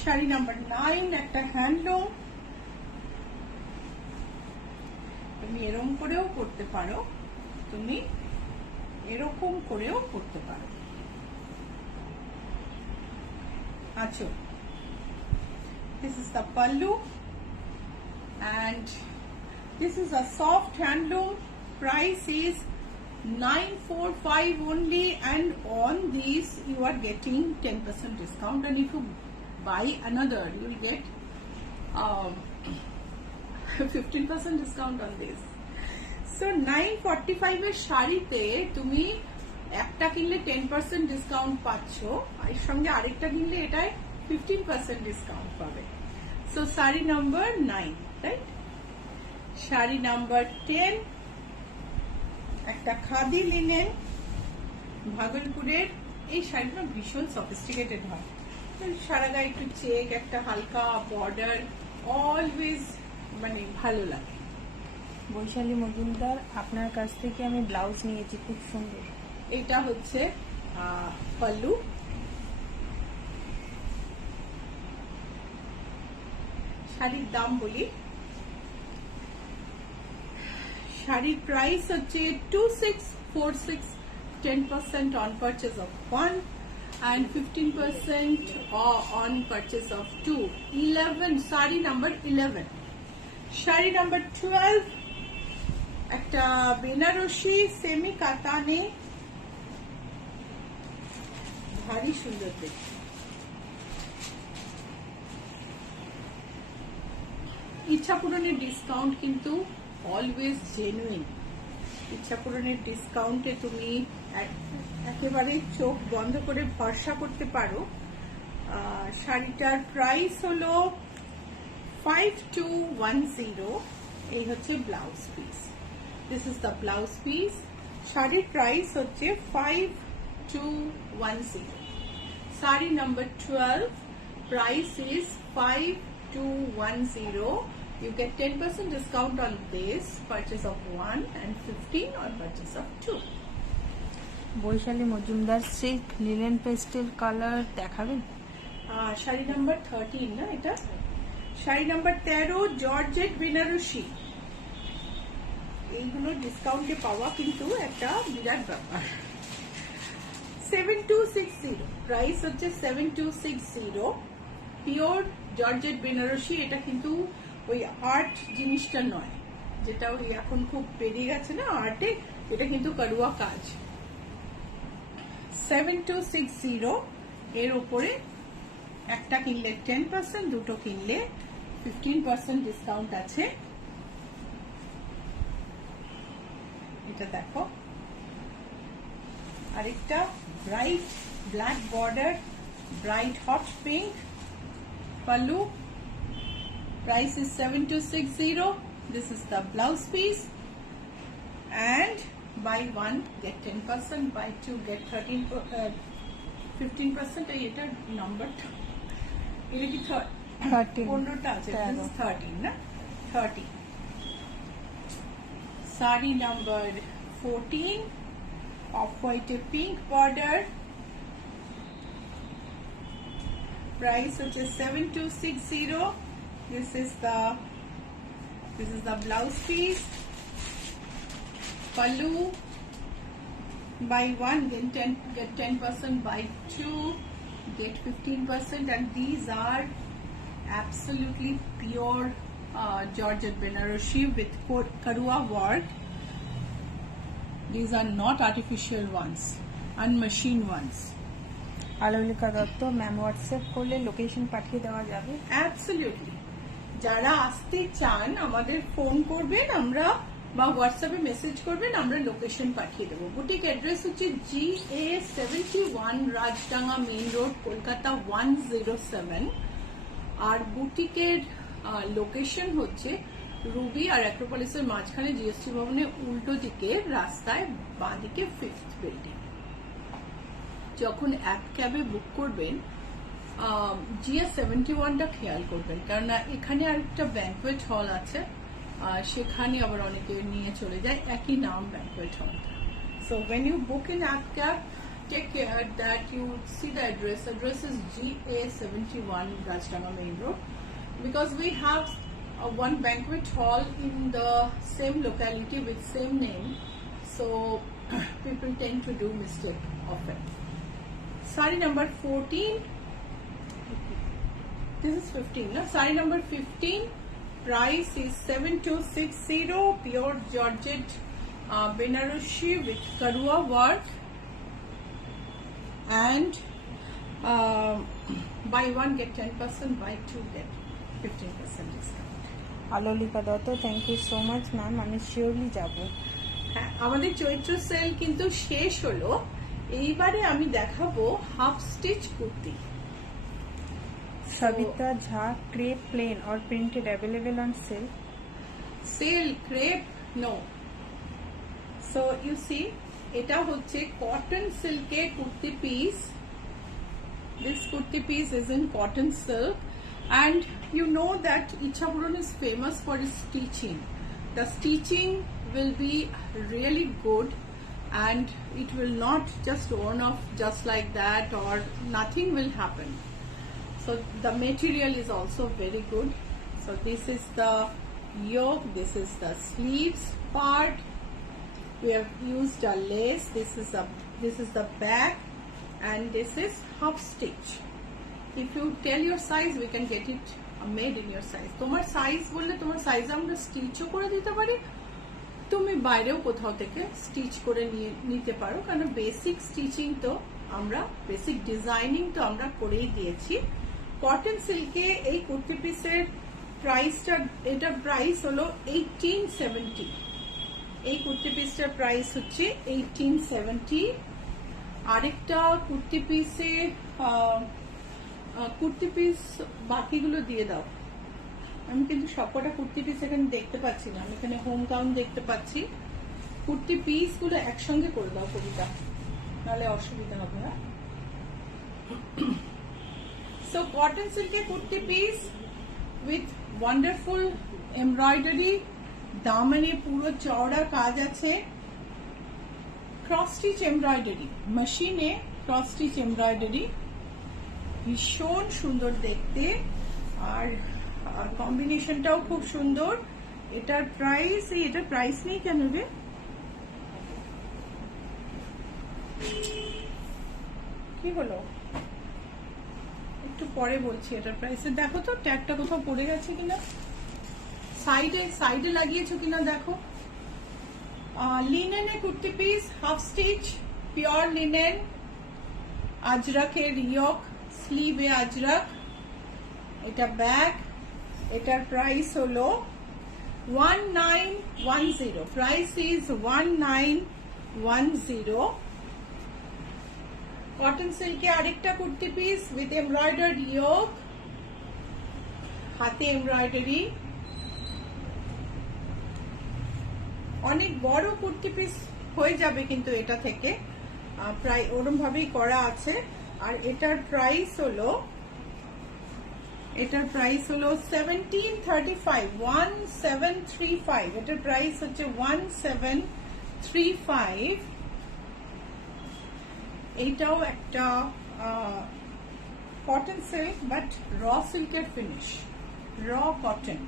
sari number 9 একটা হ্যান্ডলুম। তুমি এরকম করেও করতে পারো, তুমি এরকম করেও করতে পারো। আচ্ছা, this is the pallu, and this is a soft handloom. Price is 945 only, and on these you are getting 10% discount, and if you buy another you will get 15% discount on this. So 945 এর শাড়িতে তুমি একটা কিনলে 10% discount পাচ্ছ, আর এর সঙ্গে আরেকটা কিনলে এটায় 15% ডিসকাউন্ট পাবে। So sari number 9, right? Sari number 10 একটা খাদি লিনেন, ভাগলপুরের। এই শাড়িটা ভীষণ সফিস্টিকেটেড হয়, সারা গায়ে একটু চেক, একটা হালকা বর্ডার, অলওয়েজ মানে ভালো লাগে। বৈশালী মজুমদার, আপনার কাছ থেকে আমি ব্লাউজ নিয়েছি, খুব সুন্দর। এটা হচ্ছে পাল্লু, শাড়ির দাম বলি। শাড়ির প্রাইস হচ্ছে 2646, 10% on purchase of 1 and 15% on purchase of 2. 11, sari number 11। Sari number 12 একটা বেনারসি সেমি কাতানে, ভারী সুন্দর দেখতে। ইচ্ছা পূরণের ডিসকাউন্ট কিন্তু অলওয়েজ জেনুইন। ইচ্ছা পূরণের ডিসকাউন্টে তুমি একেবারে চোখ বন্ধ করে ভরসা করতে পারো। শাড়িটার প্রাইস হলো 5210। এই হচ্ছে blouse piece, this is the blouse piece. শাড়ির প্রাইস হচ্ছে 5210। Sari number 12, price is 5210। You get 10% discount on this purchase of 1 and 15 on purchase of 2. Baishali Majumdar silk linen pastel colour দেখাবেন? শাড়ি নাম্বার 13 না এটা? শাড়ি নাম্বার 13 জর্জেট বেনারসি। এইগুলো ডিসকাউন্টে পাওয়া কিন্তু একটা বিরাট ব্যাপার। 7260, প্রাইস হচ্ছে 7260। Pure georgette Banarasi. এটা কিন্তু ওই আর্ট জিনিসটা নয়, যেটা ওই এখন খুব বেরিয়ে গেছে না আর্টে, এটা কিন্তু কারুয়া কাজ। 7260 এর উপরে একটা কিনলে 10%, দুটো কিনলে 15% ডিসকাউন্ট আছে। এটা দেখো, আরেকটা bright black border, bright hot pink pallu. Price is 7260. This is the blouse piece, and buy one get 10%, buy two get 15%. এটা নাম্বার এটা কি 13 15টা আছে, 13 না? 30। শাড়ি নাম্বার 14 অফ হোয়াইটে pink border, price which is 7260. This is the blouse piece, pallu. Buy one get 10%, buy two get 15%, and these are absolutely pure Georgette Benaroshi with karua work. These are not artificial ones, unmachined ones. Alolika Dutta ma'am, WhatsApp করলে location পাঠিয়ে দেওয়া যাবে? Absolutely. যারা আসতে চান আমাদের phone করবেন, আমরা বা হোয়াটসঅ্যাপে মেসেজ করবেন, আমরা লোকেশন পাঠিয়ে দেবো। বুটিক অ্যাড্রেস হচ্ছে GA71 Rajdanga main road, Kolkata 107। আর বুটিকের লোকেশন হচ্ছে রুবি আর অ্যাক্রোপলিসের মাঝখানে জিএসটি ভবনের উল্টো দিকে রাস্তায় বাঁ দিকে 5th বিল্ডিং। যখন অ্যাপ ক্যাবে বুক করবেন GA71টা খেয়াল করবেন, কেননা এখানে আরেকটা ব্যাংকুয়েট হল আছে, সেখানে আবার অনেকে নিয়ে চলে যায়, একই নাম ব্যাংকুয়েট হল। So when you book in app cab, take care that you see the address. Address is GA71 Rajadanga Main Road, because we have one banquet hall in the same locality with same name, so people tend to do mistake often. Saree number 14. This is 15, no? Saree number 15. Price is 7260. Pure Georgette Benaroshi with karua work, and buy one get 10%, buy two get 15% discount. Alolika Datta, thank you so much ma'am, আমি surely যাব। হ্যাঁ, আমাদের চৈত্র sell কিন্তু শেষ হলো। এইবারে আমি দেখাবো half stitch kurti. Sabita Jha, crepe plain or printed available on sale? Sale crepe no. So you see, এটা হচ্ছে কটন সিল্কে kurti piece. This kurti piece is in cotton silk, and you know that Ichapuran is famous for its stitching. The stitching will be really good, and it will not just worn off just like that, or nothing will happen. So the material is also very good. So this is the yoke, this is the sleeves part. We have used a lace. This is the back, and this is half stitch. If you tell your size, we can get it made in your size. তোমার size বললে তোমার size আমরা স্টিচও করে দিতে পারি, তুমি বাইরেও কোথাও থেকে স্টিচ করে নিতে পারো, কারণ বেসিক স্টিচিং তো আমরা, বেসিক ডিজাইনিং তো আমরা করেই দিয়েছি। কটন সিল্কে এই কুর্তি পিসের প্রাইসটা, এটার প্রাইস হলো 1870। এই কুর্তি পিসটার প্রাইস হচ্ছে 1870। আরেকটা কুর্তি পিসে কুর্তি পিস বাকিগুলো দিয়ে দাও। আমি কিন্তু সবকটা কুর্তি পিস এখানে দেখতে পাচ্ছি না, আমি এখানে হোম গাউন দেখতে পাচ্ছি। কুর্তি পিস গুলো একসঙ্গে করে দাও কবিতা, নাহলে অসুবিধা হবে। হ্যাঁ, সো কটন সিল্কে kurti piece with wonderful embroidery, দামনে পুরো চওড়া কাজ আছে, ক্রস স্টিচ এমব্রয়ডারি, মেশিনে ক্রস স্টিচ এমব্রয়ডারি, ভীষণ সুন্দর দেখতে আর কম্বিনেশনটাও খুব সুন্দর। এটার প্রাইস নেই কেন রে? কি হলো, একটু পরে বলছি এটার প্রাইস। দেখো তো ট্যাগটা কোথাও পড়ে গেছে কিনা, সাইডে লাগিয়েছো কিনা দেখো। লিনেনে kurti piece, half stitch, pure linen, আজরাকের ইয়ক, স্লিভে আজরাক, এটা ব্যাক। এটার প্রাইস হলো 1910, প্রাইস ইজ 1910। কটন সিল্কে আরেকটা কুর্তি পিস উইথ এমব্রয়ডার্ড ইয়োক, হাতে এমব্রয়ডারি, অনেক বড় কুর্তি পিস হয়ে যাবে কিন্তু এটা থেকে, প্রায় ওরম ভাবেই করা আছে। আর এটার প্রাইস হলো 1735, 1735। এটার প্রাইস হচ্ছে 1735। এইটাও একটা কটন সিল্ক বাট র সিল্কের ফিনিশ, র cotton.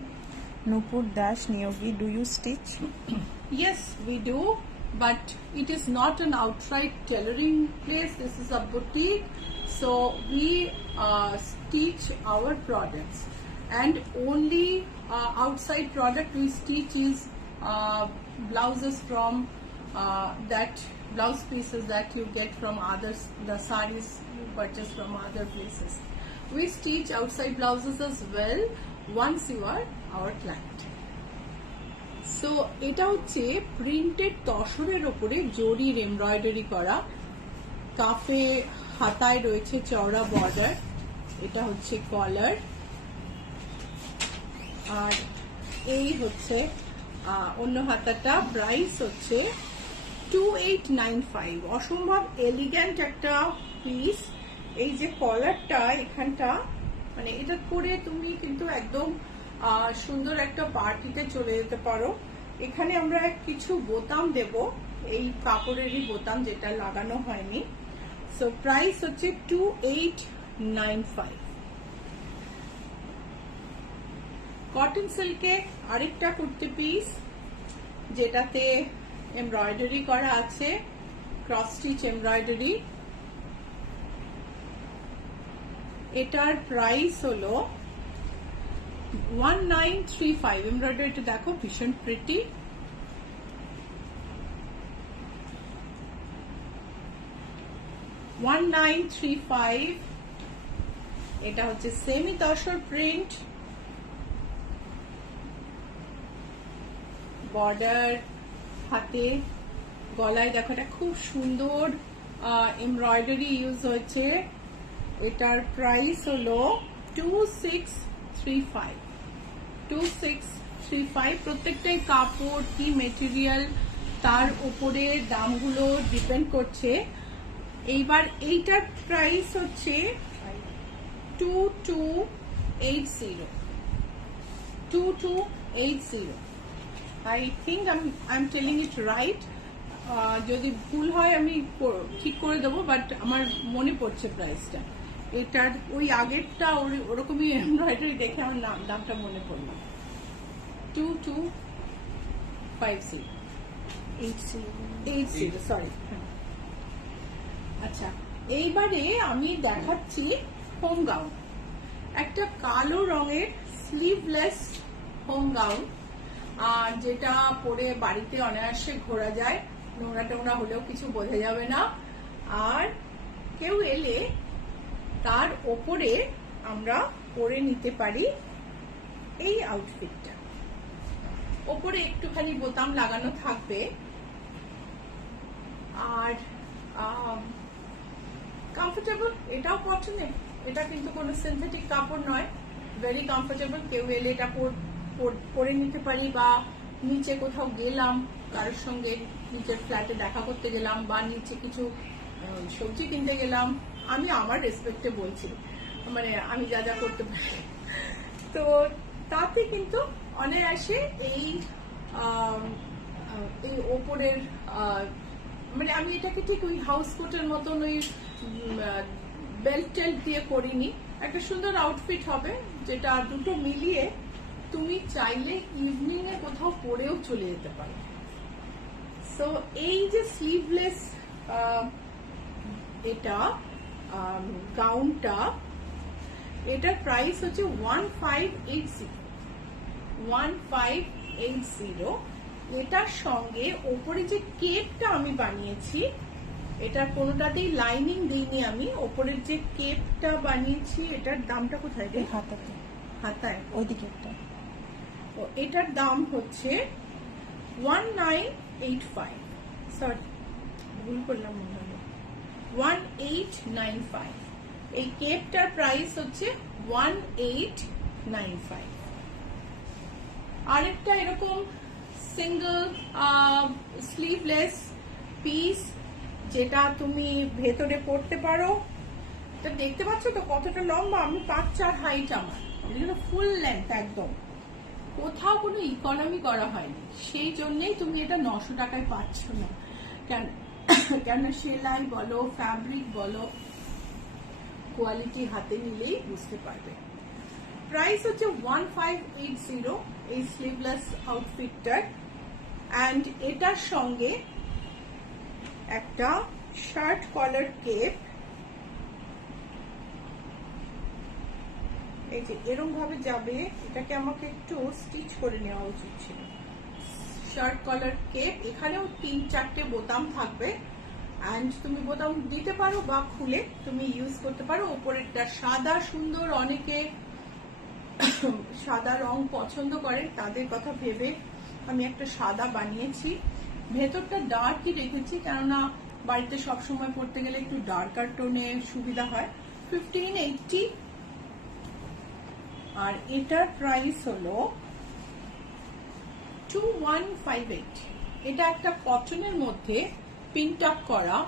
Nupur Dash Niyogi, do you stitch? Yes, we do, but it is not an outright tailoring place. This is a boutique, so we stitch our products, and only outside product we stitch is blouses from that blouse pieces that you get from others, the sarees you purchase from other places. We stitch outside blouses as well once you are our client. So এটা হচ্ছে printed তসরের ওপরে জরির embroidery করা, cafe হাতায় রয়েছে চওড়া border, এটা হচ্ছে কলার, আর এই হচ্ছে অন্য হাতাটা। প্রাইস হচ্ছে 2895, অসম্ভব এলিগ্যান্ট একটা পিস। এই যে কলারটা এখানটা, মানে এটা পরে তুমি কিন্তু একদম সুন্দর একটা পার্টিতে চলে যেতে পারো। এখানে আমরা কিছু বোতাম দেব, এই কাপড়েরই বোতাম যেটা লাগানো হয়নি। সো প্রাইস হচ্ছে 2895। কটন সিল্কে আরেকটা কুর্তি পিস যেটাতে এমব্রয়ডারি করা আছে, ক্রস স্টিচ এমব্রয়ডারি। এটার প্রাইস হলো 1935। এমব্রয়ডারিটা দেখো ভীষণ প্রিটি। $1935। এটা হচ্ছে সেমি তসর প্রিন্ট, বর্ডার, হাতে, গলায় দেখো এটা খুব সুন্দর এমব্রয়ডারি ইউজ হয়েছে। এটার প্রাইস হলো 2635। প্রত্যেকটাই কাপড় কি মেটেরিয়াল তার উপরে দামগুলো ডিপেন্ড করছে। এইবার এইটার প্রাইস হচ্ছে 2280। I think I'm telling it right. যদি ভুল হয় আমি ঠিক করে দেবো, বাট আমার মনে পড়ছে প্রাইসটা। এটার ওই আগেরটা ওরকমই এমব্রয়ডারি দেখে আমার দামটা মনে পড়লো, 2250, সরি। আচ্ছা, এইবারে আমি দেখাচ্ছি হোম গাউন, একটা কালো রঙের স্লিভলেস হোম গাউন, আর যেটা পরে বাড়িতে অনায়াসে ঘোরা যায়, নোংরা টোংরা হলেও কিছু বোঝা যাবে না। আর কেউ এলে তার ওপরে আমরা পরে নিতে পারি এই আউটফিটটা। ওপরে একটুখানি বোতাম লাগানো থাকবে, আর কমফোর্টেবল, এটাও কটনের, এটা কিন্তু কোনো সিনথেটিক কাপড় নয়, ভেরি কমফোর্টেবল। কেউ এলে এটা পরে নিতে পারি, বা নিচে কোথাও গেলাম কারোর সঙ্গে, নিচের ফ্ল্যাটে দেখা করতে গেলাম, বা নিচে কিছু সবজি কিনতে গেলাম, আমি আমার রেসপেক্টে বলছি, মানে আমি যা যা করতে পারি, তো তাতে কিন্তু অনায়াসে এই ওপরের মানে আমি এটাকে ঠিক ওই হাউস কোটের মতন ওই বেল্ট টেল্ট দিয়ে করিনি, একটা সুন্দর আউটফিট হবে যেটা দুটো মিলিয়ে তুমি চাইলে ইভিনিং এ কোথাও পরেও চলে যেতে পারো। সো এই যে স্লিভলেস এটা গাউনটা, এটার প্রাইস হচ্ছে 1580। এটার সঙ্গে ওপরে যে কেপটা আমি বানিয়েছি, এটার কোনোটাতেই লাইনিং দিইনি আমি, ওপরের যে কেপটা বানিয়েছি এটার দামটা কোথায় রে? হাতাতে, হাতায় ওইদিকে একটা। তো এটার দাম হচ্ছে 1985, সরি ভুল করলাম মনে হলো, 1895। এই কেপটার প্রাইস হচ্ছে 1895। আরেকটা এরকম সিঙ্গেল স্লিভলেস পিস যেটা তুমি ভেতরে পড়তে পারো, এটা দেখতে পাচ্ছ তো কতটা লম্বা, আমি 5'4" হাইট আমার, ফুল লেন্থ একদম, কোথাও কোনো ইকোনমি করা হয়নি, সেই জন্যই তুমি এটা 900 টাকায় পাচ্ছ না। কেন সেলাই বলো, ফ্যাব্রিক বলো, কোয়ালিটি হাতে নিলেই বুঝতে পারবে। প্রাইস হচ্ছে 1580 এই স্লিভলেস আউটফিটটার। অ্যান্ড এটার সঙ্গে একটা শার্ট কলার কেপ, এই যে এরকম ভাবে যাবে, এটাকে আমাকে একটু স্টিচ করে নেওয়া উচিত ছিল। শার্ট কলার কেপ, এখানেও 3-4টে বোতাম থাকবে, অ্যান্ড তুমি বোতাম দিতে পারো বা খুলে তুমি ইউজ করতে পারো। ওপরেরটা সাদা সুন্দর, অনেকে সাদা রং পছন্দ করে, তাদের কথা ভেবে আমি একটা সাদা বানিয়েছি। ভেতরটা ডার্কই রেখেছি, কেননা বাড়িতে সবসময় পড়তে গেলে একটু ডার্কার টোনে সুবিধা হয়। 1580। আর এটার প্রাইস হলো 2158। এটা একটা কটনের মধ্যে পিন আপ করা,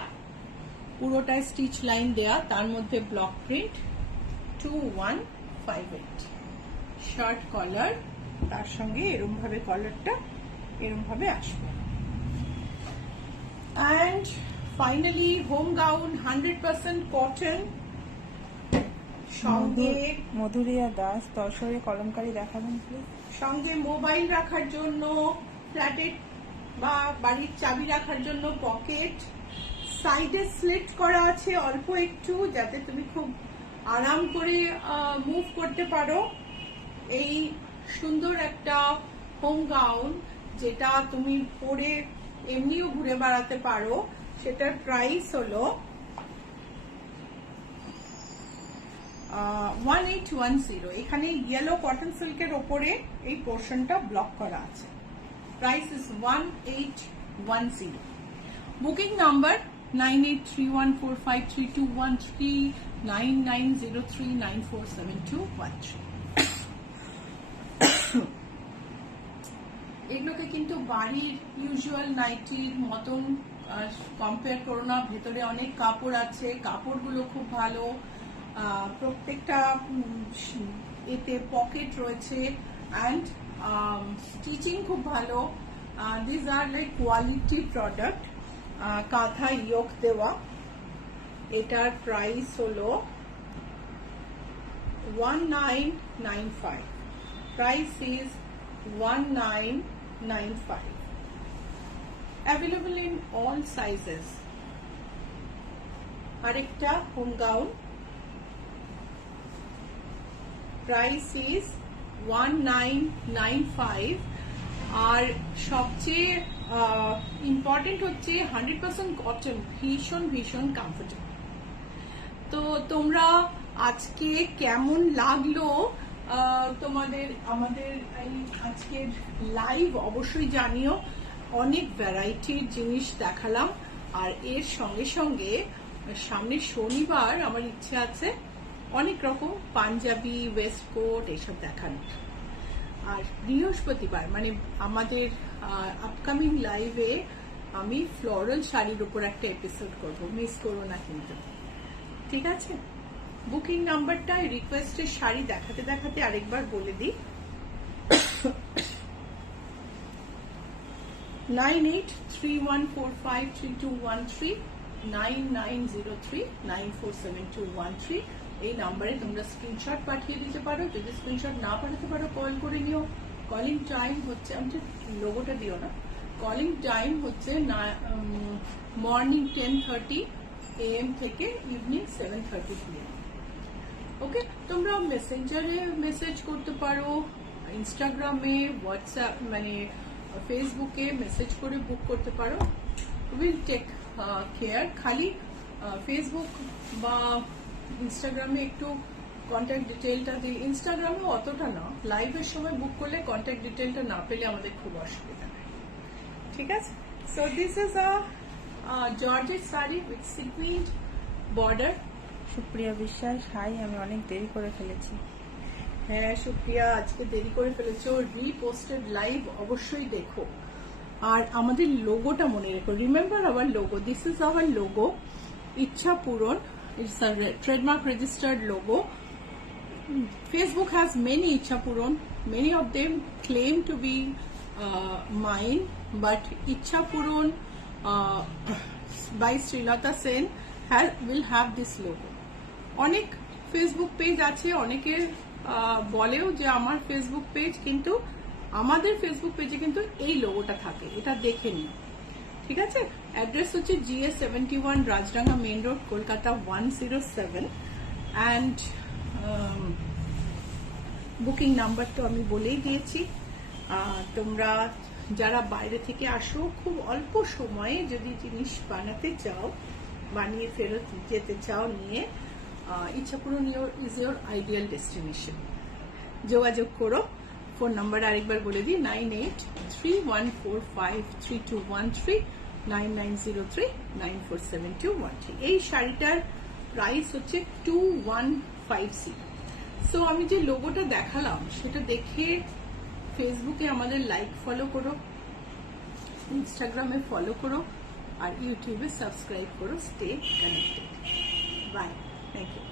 পুরোটা স্টিচ লাইন দেয়া, তার মধ্যে ব্লক প্রিন্ট, 2158। শার্ট কলার, তার সঙ্গে এরকম ভাবে কলারটা এরকম ভাবে আসবে। And finally home gown 100% cotton, সঙ্গে মধুরিয়া দাস তসরে কলমকারী দেখাবেন প্লিজ। সঙ্গে মোবাইল রাখার জন্য ফ্ল্যাটের বা বাড়ির চাবি রাখার জন্য পকেট, সাইডে স্লিট করা আছে অল্প একটু, যাতে তুমি খুব আরাম করে মুভ করতে পারো। এই সুন্দর একটা হোম গাউন যেটা তুমি পরে এমনিও ঘুরে বেড়াতে পারো, সেটার প্রাইস হলো 1810। এখানে ইয়েলো কটন সিল্কের ওপরে এই পোর্শনটা ব্লক করা আছে। Price is 1810। Booking number 9831453213, 9903947213। এগুলোকে কিন্তু বাড়ির ইউজুয়াল নাইটির মতন কম্পেয়ার করো না, ভেতরে অনেক কাপড় আছে, কাপড়গুলো খুব ভালো, প্রত্যেকটা এতে পকেট রয়েছে, অ্যান্ড স্টিচিং খুব ভালো। This are like quality product, kantha yoke দেওয়া। এটার প্রাইস হলো 1995। Price is 1995। Available in all sizes. আরেকটা হোম গাউন, প্রাইস ইজ 1995। আর সবচেয়ে ইম্পর্টেন্ট হচ্ছে 100% কটন, ভীষণ ভীষণ কমফোর্টেবল। তো তোমরা আজকে কেমন লাগলো তোমাদের আমাদের এই আজকের লাইভ অবশ্যই জানিও। অনেক ভ্যারাইটির জিনিস দেখালাম, আর এর সঙ্গে সঙ্গে সামনে শনিবার আমার ইচ্ছে আছে অনেক রকম পাঞ্জাবি, ওয়েস্টকোট এসব দেখানোর। আর বৃহস্পতিবার মানে আমাদের আপকামিং লাইভে আমি ফ্লোরাল শাড়ির উপর একটা এপিসোড করব, মিস করো না কিন্তু, ঠিক আছে? বুকিং নাম্বারটা রিকোয়েস্টের শাড়ি দেখাতে দেখাতে আরেকবার বলে দিই। 9831453213 9903947213 এই নাম্বারে তোমরা স্ক্রিনশট পাঠিয়ে দিতে পারো। যদি স্ক্রিনশট না পাঠাতে পারো কল করে নিও। কলিং টাইম হচ্ছে, আমি লোগোটা দিও না, কলিং টাইম হচ্ছে মর্নিং 10:30 AM থেকে ইভিনিং 7:30 PM। ওকে, তোমরা মেসেঞ্জারে মেসেজ করতে পারো, ইনস্টাগ্রামে, হোয়াটসঅ্যাপ মানে ফেসবুকে মেসেজ করে বুক করতে পারো। Will take care. খালি ফেসবুক বা ইনস্টাগ্রামে একটু কন্ট্যাক্ট ডিটেলটা দিই, ইনস্টাগ্রামে অতটা না, লাইভের সময় বুক করলে কন্ট্যাক্ট ডিটেলটা না পেলে আমাদের খুব অসুবিধা হয়। ঠিক আছে, so this is a georgette sari with sequined border. Supriya Biswas, hi, আমি অনেক দেরি করে ফেলেছি। হ্যাঁ সুপ্রিয়া, আজকে দেরি করে ফেলেছো। রিপোস্টেড লাইভ অবশ্যই দেখো। আর আমাদের লোগোটা মনে রেখো, remember our logo, this is our logo, ইচ্ছা পূরণ। It's a trademark registered logo. Facebook has many Ichha Puron. Many of them claim to be mine, but Ichha Puron by Srilata Sen will have this logo. অনেক Facebook page আছে, অনেকের বলেও যে আমার Facebook page, কিন্তু আমাদের Facebook পেজে কিন্তু এই লোগোটা থাকে, এটা দেখে নিন। ঠিক আছে, অ্যাড্রেস হচ্ছে GS 71 Rajdanga main road, Kolkata 107, and booking number তো আমি বলেই দিয়েছি। তোমরা যারা বাইরে থেকে আসো, খুব অল্প সময়ে যদি জিনিস বানাতে চাও, বানিয়ে ফেরত যেতে চাও নিয়ে, ইচ্ছাপূরণ ইজ ইয়োর আইডিয়াল ডেস্টিনেশন। যোগাযোগ করো। ফোন নাম্বার আরেকবার বলে দিই, 9831453213 9903947213। এই শাড়িটার প্রাইস হচ্ছে 2150। সো আমি যে লোগোটা দেখালাম সেটা দেখে ফেসবুকে আমাদের লাইক ফলো করো, ইনস্টাগ্রামে ফলো করো, আর ইউটিউবে সাবস্ক্রাইব করো। Stay connected. Bye, thank you.